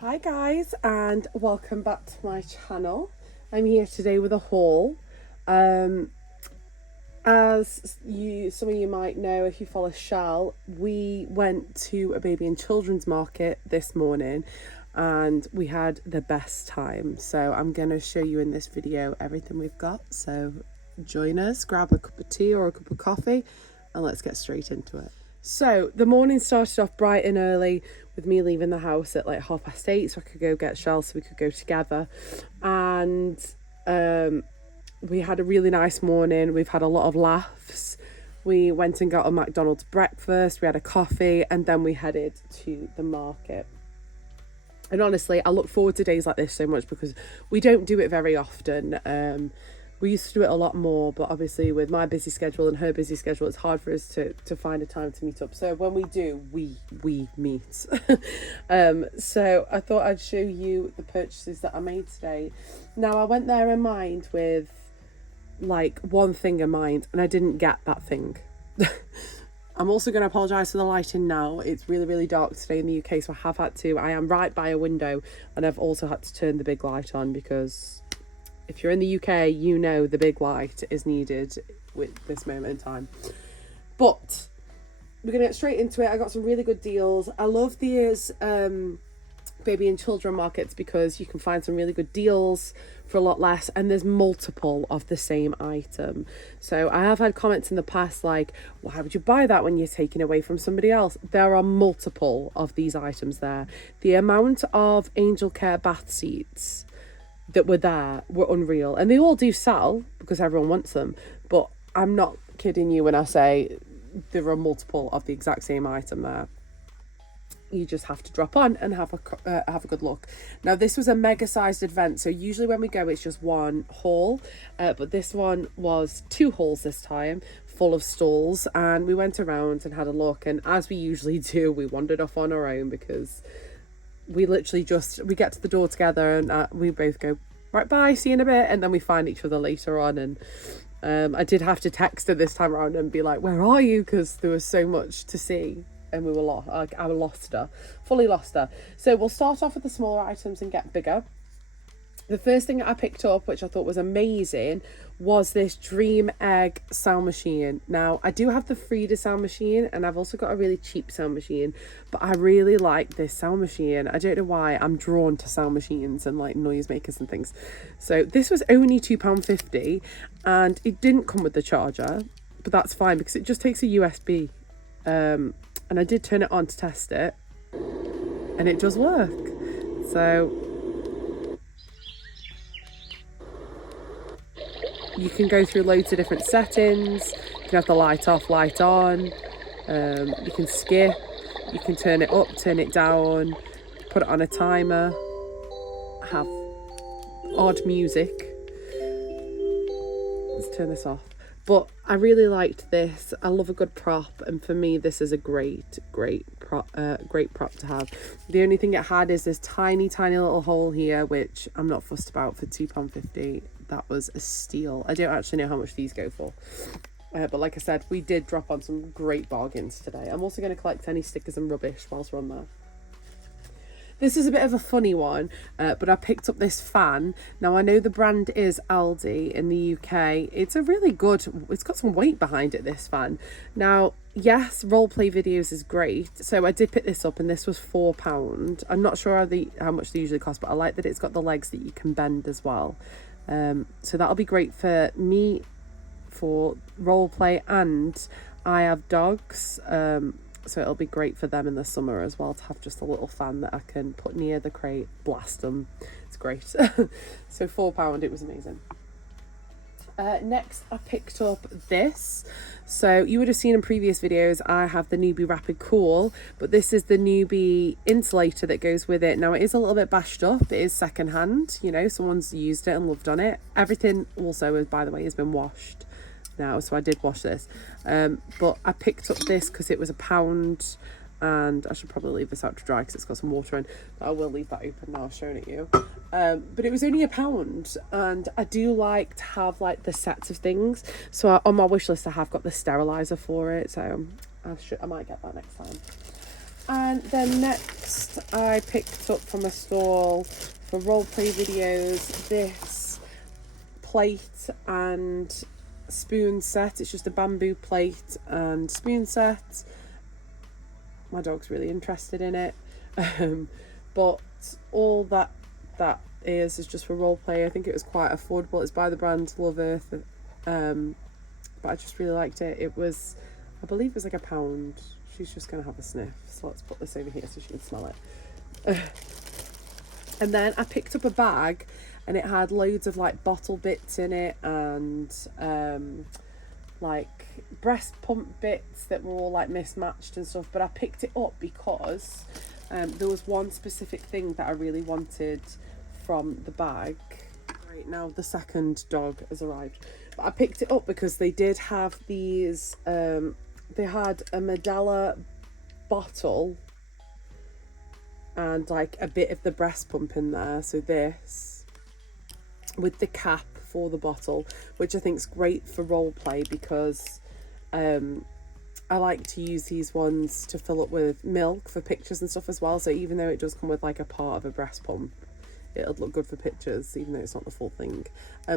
Hi guys, and welcome back to my channel. I'm here today with a haul. As some of you might know, if you follow Shell, we went to a baby and children's market this morning and we had the best time. So I'm going to show you in this video everything we've got. So join us, grab a cup of tea or a cup of coffee, and let's get straight into it. So the morning started off bright and early with me leaving the house at like 8:30 so I could go get Shell so we could go together. And we had a really nice morning. We've had a lot of laughs. We went and got a McDonald's breakfast, we had a coffee, and then we headed to the market. And honestly, I look forward to days like this so much because we don't do it very often. We used to do it a lot more, but obviously with my busy schedule and her busy schedule, it's hard for us to find a time to meet up. So when we do, we meet. So I thought I'd show you the purchases that I made today. Now I went there in mind with like one thing in mind, and I didn't get that thing. I'm also going to apologise for the lighting now. It's really, really dark today in the UK, so I am right by a window, and I've also had to turn the big light on because if you're in the UK, you know the big light is needed with this moment in time. But we're going to get straight into it. I got some really good deals. I love these baby and children markets because you can find some really good deals for a lot less, and there's multiple of the same item. So I have had comments in the past like, why would you buy that when you're taking away from somebody else? There are multiple of these items there. The amount of Angel Care bath seats that were there were unreal, and they all do sell because everyone wants them, but I'm not kidding you when I say there are multiple of the exact same item there. You just have to drop on and have a good look. Now this was a mega sized event, so usually when we go it's just one haul, but this one was two hauls this time, full of stalls, and we went around and had a look, and as we usually do, we wandered off on our own because we literally we get to the door together and we both go, right, bye, see you in a bit, and then we find each other later on. And I did have to text her this time around and be like, where are you, because there was so much to see and we were lost. I fully lost her. So we'll start off with the smaller items and get bigger. The first thing that I picked up, which I thought was amazing, was this Dream Egg sound machine. Now, I do have the Frida sound machine, and I've also got a really cheap sound machine, but I really like this sound machine. I don't know why, I'm drawn to sound machines and like noisemakers and things. So this was only £2.50, and it didn't come with the charger, but that's fine because it just takes a USB. And I did turn it on to test it, and it does work. So you can go through loads of different settings. You can have the light off, light on. You can skip. You can turn it up, turn it down, put it on a timer, have odd music. Let's turn this off. But I really liked this. I love a good prop, and for me, this is a great prop to have. The only thing it had is this tiny little hole here, which I'm not fussed about for £2.50. That was a steal. I don't actually know how much these go for. But like I said, we did drop on some great bargains today. I'm also going to collect any stickers and rubbish whilst we're on there. This is a bit of a funny one, but I picked up this fan. Now, I know the brand is Aldi in the UK. It's got some weight behind it, this fan. Now, yes, roleplay videos is great. So I did pick this up, and this was £4. I'm not sure how much they usually cost, but I like that it's got the legs that you can bend as well. So that'll be great for me for roleplay, and I have dogs. So it'll be great for them in the summer as well to have just a little fan that I can put near the crate, blast them. It's great. So £4, it was amazing. Next, I picked up this. So you would have seen in previous videos, I have the Newbie Rapid Cool, but this is the Newbie insulator that goes with it. Now, it is a little bit bashed up. It is secondhand. You know, someone's used it and loved on it. Everything also, by the way, has been washed now, so I did wash this, but I picked up this because it was £1, and I should probably leave this out to dry because it's got some water in, but I will leave that open now. I've shown it you, but it was only £1, and I do like to have like the sets of things, so on my wish list I have got the sterilizer for it, so I might get that next time. And then next I picked up from a stall for roleplay videos this plate and spoon set. It's just a bamboo plate and spoon set. My dog's really interested in it. But all that is just for roleplay. I think it was quite affordable. It's by the brand Love Earth. But I just really liked it. It was, I believe it was like £1. She's just going to have a sniff. So let's put this over here so she can smell it. And then I picked up a bag and it had loads of like bottle bits in it and like breast pump bits that were all like mismatched and stuff. But I picked it up because there was one specific thing that I really wanted from the bag. Right now the second dog has arrived. But I picked it up because they did have these, they had a Medela bottle and like a bit of the breast pump in there. So this with the cap for the bottle, which I think is great for role play because I like to use these ones to fill up with milk for pictures and stuff as well. So even though it does come with like a part of a breast pump, it'll look good for pictures even though it's not the full thing.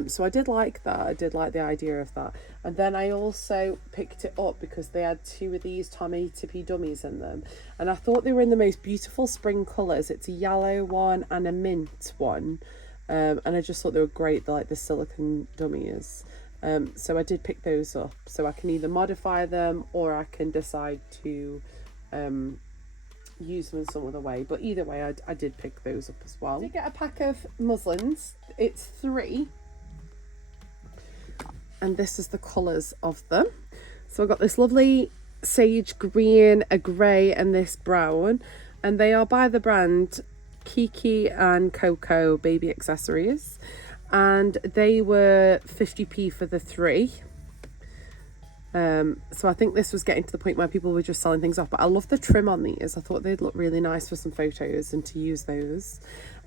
So I did like that. I did like the idea of that. And then I also picked it up because they had 2 of these Tommy Tippy dummies in them, and I thought they were in the most beautiful spring colours. It's a yellow one and a mint one, and I just thought they were great. They're like the silicone dummies. So I did pick those up, so I can either modify them or I can decide to use them in some other way. But either way, I did pick those up as well. I did get a pack of muslins. It's 3, and this is the colours of them. So I got this lovely sage green, a grey, and this brown, and they are by the brand Kiki and Coco Baby Accessories, and they were 50p for the 3. So I think this was getting to the point where people were just selling things off, but I love the trim on these. I thought they'd look really nice for some photos and to use those.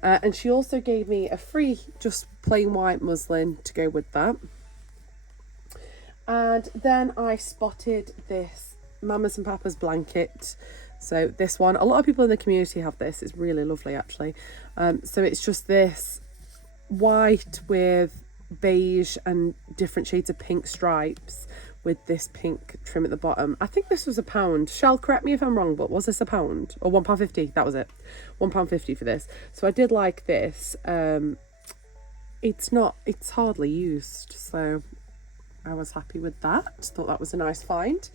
And she also gave me a free just plain white muslin to go with that. And then I spotted this Mamas and Papas blanket. So this one, a lot of people in the community have this. It's really lovely actually. So it's just this white with beige and different shades of pink stripes with this pink trim at the bottom. I think this was £1. Shall correct me if I'm wrong, but was this £1 or £1.50? That was it. £1.50 for this. So I did like this. It's hardly used, so I was happy with that. Thought that was a nice find.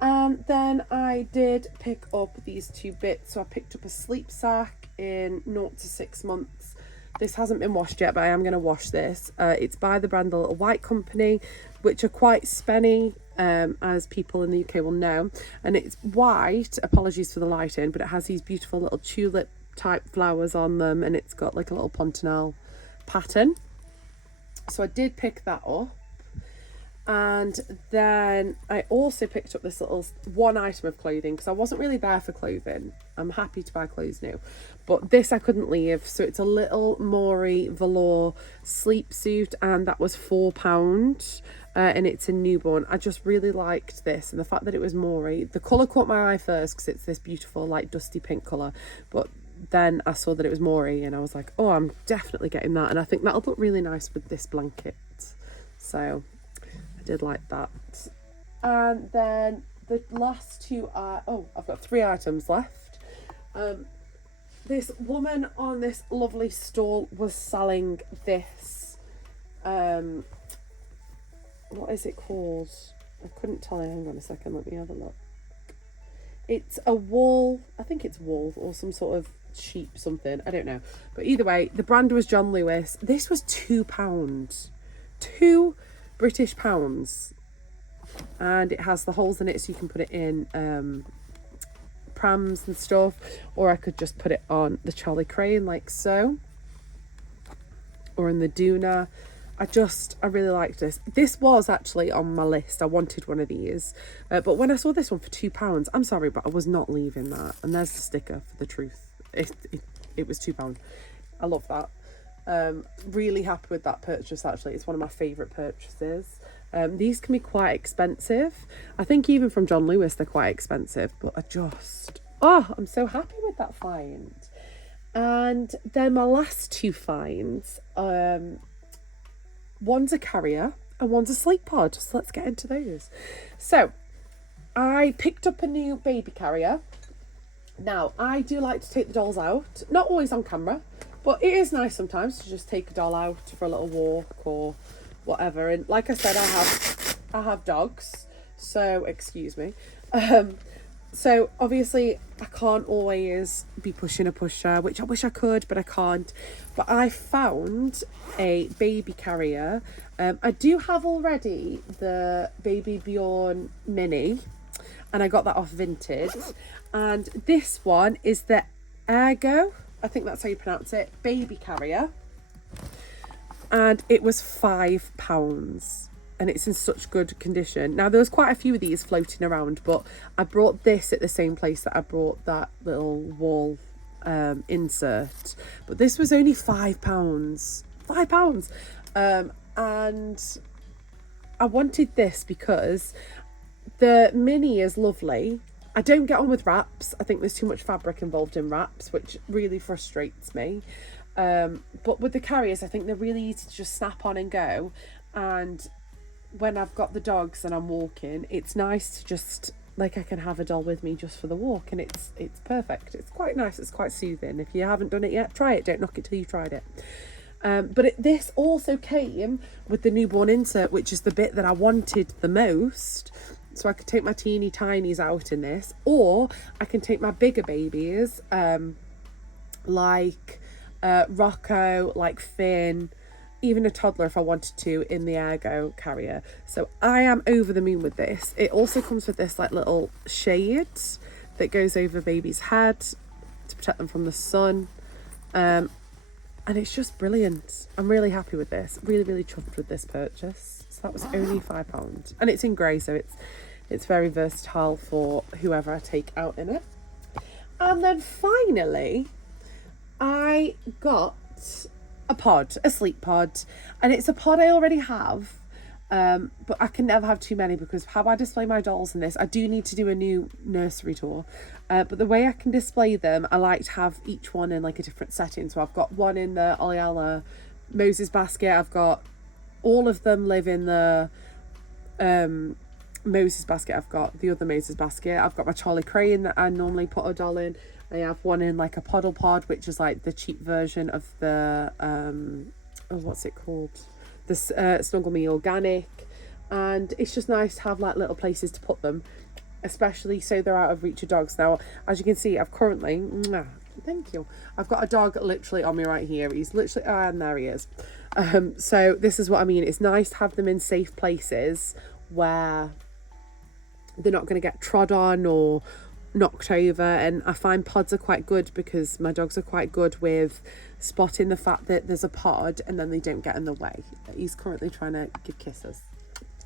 And then I did pick up these 2 bits. So I picked up a sleep sack in 0 to 6 months. This hasn't been washed yet, but I am going to wash this. It's by the brand The Little White Company, which are quite spenny, as people in the UK will know. And it's white, apologies for the lighting, but it has these beautiful little tulip type flowers on them, and it's got like a little pontinelle pattern. So I did pick that up. And then I also picked up this little one item of clothing because I wasn't really there for clothing. I'm happy to buy clothes new, but this I couldn't leave. So it's a little Maury velour sleep suit, and that was £4. And it's a newborn. I just really liked this, and the fact that it was Maury. The colour caught my eye first because it's this beautiful like dusty pink colour, but then I saw that it was Maury and I was like, oh, I'm definitely getting that, and I think that'll look really nice with this blanket. So I did like that. And then the last 2 are, I've got 3 items left. This woman on this lovely stall was selling this, what is it called? I couldn't tell you. Hang on a second, let me have a look. It's a wool, I think it's wool or some sort of sheep something, I don't know. But either way, the brand was John Lewis. This was £2. £2 British pounds, and it has the holes in it so you can put it in prams and stuff, or I could just put it on the Charlie Crane like so, or in the Doona. I really liked this. This was actually on my list. I wanted one of these, but when I saw this one for £2, I'm sorry, but I was not leaving that. And there's the sticker for the truth. It was £2. I love that. Really happy with that purchase actually. It's one of my favourite purchases. These can be quite expensive. I think even from John Lewis they're quite expensive, but I just Oh, I'm so happy with that find. And then my last two finds, one's a carrier and one's a sleep pod. So let's get into those. So I picked up a new baby carrier. Now, I do like to take the dolls out, not always on camera, but it is nice sometimes to just take a doll out for a little walk or whatever. And like I said, I have dogs, so excuse me. So obviously I can't always be pushing a pusher, which I wish I could, but I can't. But I found a baby carrier. I do have already the Baby Bjorn Mini, and I got that off Vinted. And this one is the Ergo, I think that's how you pronounce it, baby carrier. And it was £5. And it's in such good condition. Now, there was quite a few of these floating around, but I brought this at the same place that I brought that little wall insert. But this was only £5. £5. And I wanted this because the mini is lovely. I don't get on with wraps. I think there's too much fabric involved in wraps, which really frustrates me. But with the carriers, I think they're really easy to just snap on and go. And when I've got the dogs and I'm walking, it's nice to just, like, I can have a doll with me just for the walk, and it's perfect. It's quite nice. It's quite soothing. If you haven't done it yet, try it. Don't knock it till you've tried it. But this also came with the newborn insert, which is the bit that I wanted the most. So I could take my teeny tinies out in this, or I can take my bigger babies, like Rocco, like Finn, even a toddler if I wanted to, in the Ergo carrier. So I am over the moon with this. It also comes with this like little shade that goes over baby's head to protect them from the sun. And it's just brilliant. I'm really happy with this. Really, really chuffed with this purchase. So that was only £5. And it's in grey, so it's very versatile for whoever I take out in it. And then finally, I got a sleep pod, and it's a pod I already have, but I can never have too many because how I display my dolls in this, I do need to do a new nursery tour, but the way I can display them, I like to have each one in like a different setting. So I've got one in the Oleala Moses basket, I've got all of them live in the Moses basket, I've got the other Moses basket, I've got my Charlie Crane that I normally put a doll in. I have one in like a Poddle Pod, which is like the cheap version of the what's it called, the Snuggle Me Organic. And it's just nice to have like little places to put them, especially so they're out of reach of dogs. Now, as you can see, I've currently thank you, I've got a dog literally on me right here. He's literally, and there he is. So this is what I mean. It's nice to have them in safe places where they're not going to get trod on or knocked over. And I find pods are quite good because my dogs are quite good with spotting the fact that there's a pod and then they don't get in the way. He's currently trying to give kisses.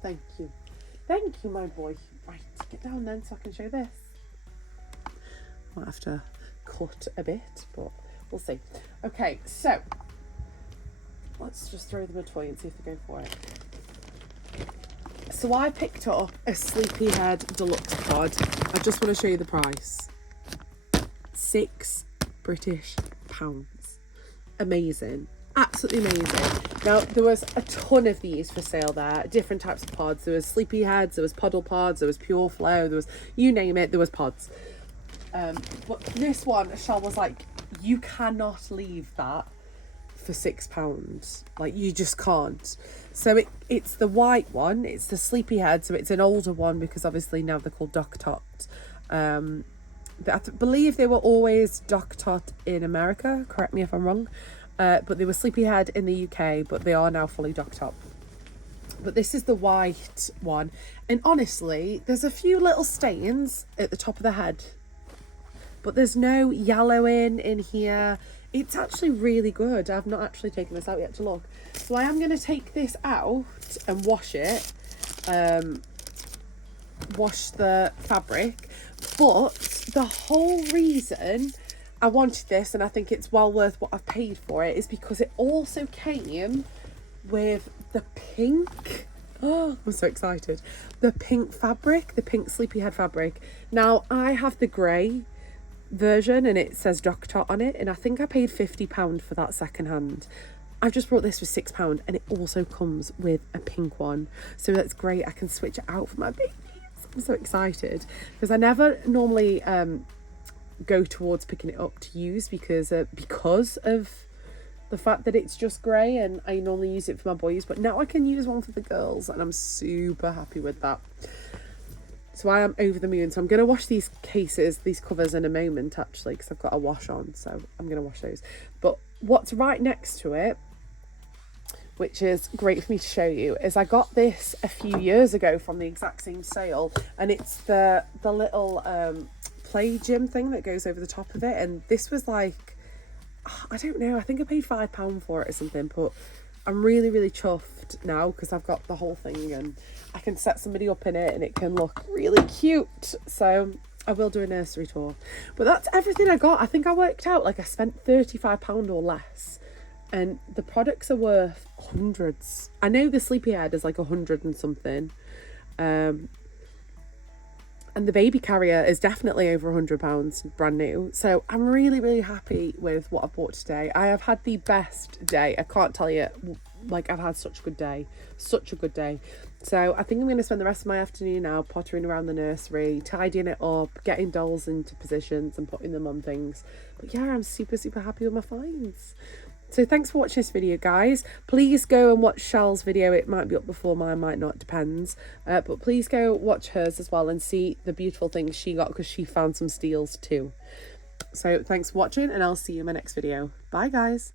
Thank you, my boy. Right, get down then so I can show this. Might have to cut a bit, but we'll see. Okay, so let's just throw them a toy and see if they go for it. So I picked up a Sleepyhead Deluxe pod. I just want to show you the price. £6 British. Amazing. Absolutely amazing. Now, there was a ton of these for sale there. Different types of pods. There was Sleepyheads, there was Poddle Pods, there was Pure Flow, there was, you name it, there was pods. But this one, Shell was like, you cannot leave that for £6. Like, you just can't. So it's the white one, it's the Sleepyhead, so it's an older one because obviously now they're called Dock Tot. I believe they were always Dock Tot in America, correct me if I'm wrong, but they were Sleepyhead in the UK, but they are now fully Dock Tot. But this is the white one, and honestly there's a few little stains at the top of the head, but there's no yellowing in here. It's actually really good. I've not actually taken this out yet to look. So I am going to take this out and wash it. Wash the fabric. But the whole reason I wanted this, and I think it's well worth what I've paid for it, is because it also came with the pink. Oh, I'm so excited. The pink fabric, the pink Sleepyhead fabric. Now, I have the grey. version and it says Doctor on it, and I think I paid £50 for that second hand. I've just brought this for £6 and it also comes with a pink one, so that's great. I can switch it out for my babies. I'm so excited because I never normally go towards picking it up to use because of the fact that it's just grey, and I normally use it for my boys, but now I can use one for the girls and I'm super happy with that. So I am over the moon. So I'm going to wash these covers in a moment actually, because I've got a wash on, so I'm going to wash those. But what's right next to it, which is great for me to show you, is I got this a few years ago from the exact same sale, and it's the little play gym thing that goes over the top of it, and this was like, I don't know, I think I paid £5 for it or something, but I'm really, really chuffed now because I've got the whole thing and I can set somebody up in it and it can look really cute. So I will do a nursery tour. But that's everything I got. I think I worked out like I spent £35 or less, and the products are worth hundreds. I know the sleepyhead is like 100 and something. And the baby carrier is definitely over £100, brand new. So I'm really, really happy with what I bought today. I have had the best day. I can't tell you, like, I've had such a good day. Such a good day. So I think I'm going to spend the rest of my afternoon now pottering around the nursery, tidying it up, getting dolls into positions and putting them on things. But yeah, I'm super, super happy with my finds. So thanks for watching this video, guys. Please go and watch Shal's video. It might be up before mine, might not, depends. But please go watch hers as well and see the beautiful things she got, because she found some steals too. So thanks for watching, and I'll see you in my next video. Bye, guys.